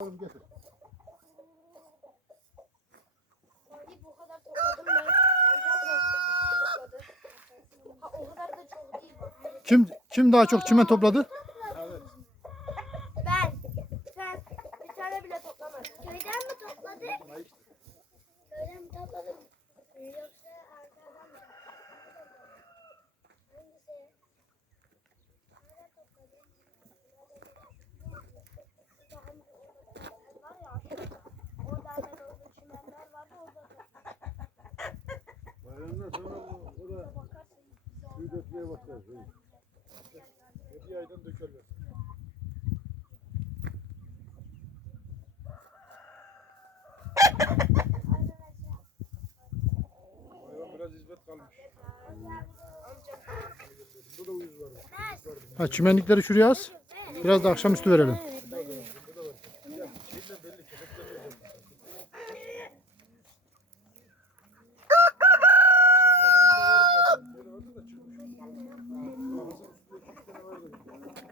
Oğlum getir. Ay bu kadar topladım ben. Amcam da topladı. Ha o kadar da çok değil bak. Kim kim daha çok çimen topladı? Ben. Sen bir tane bile toplamadın. Köyden mi topladın? Köyden mi topladın? Suyu dökmeye başlar. suyu. Hediye aydan dökerler. Bayram biraz hizmet kalmış. Burada da uyuz var. Ha çimenlikleri şuraya az. Biraz da akşamüstü verelim.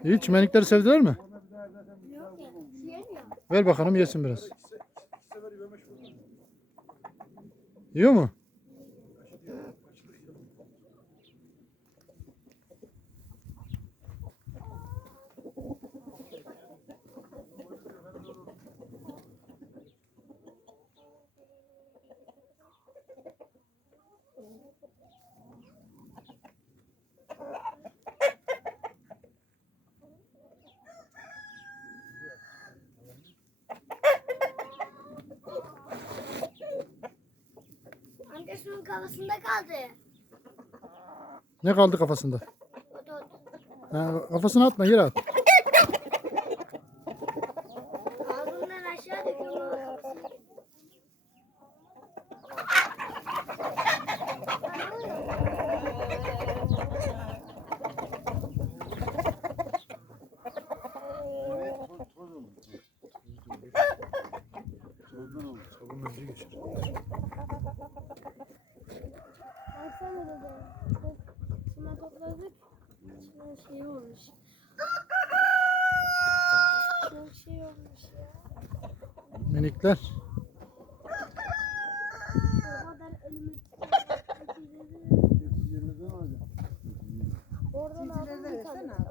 İyi çimenlikleri sevdiler mi? Ver bakalım yesin biraz. Yiyor mu? Şunun kafasında kaldı. Ne kaldı kafasında? Ha, kafasına atma yere at. ağzından aşağı döküyor. Toz, toz olmuş. Baksana dede. Çok şuna topladık. Şuna şey olmuş. Çok şey olmuş. Minikler.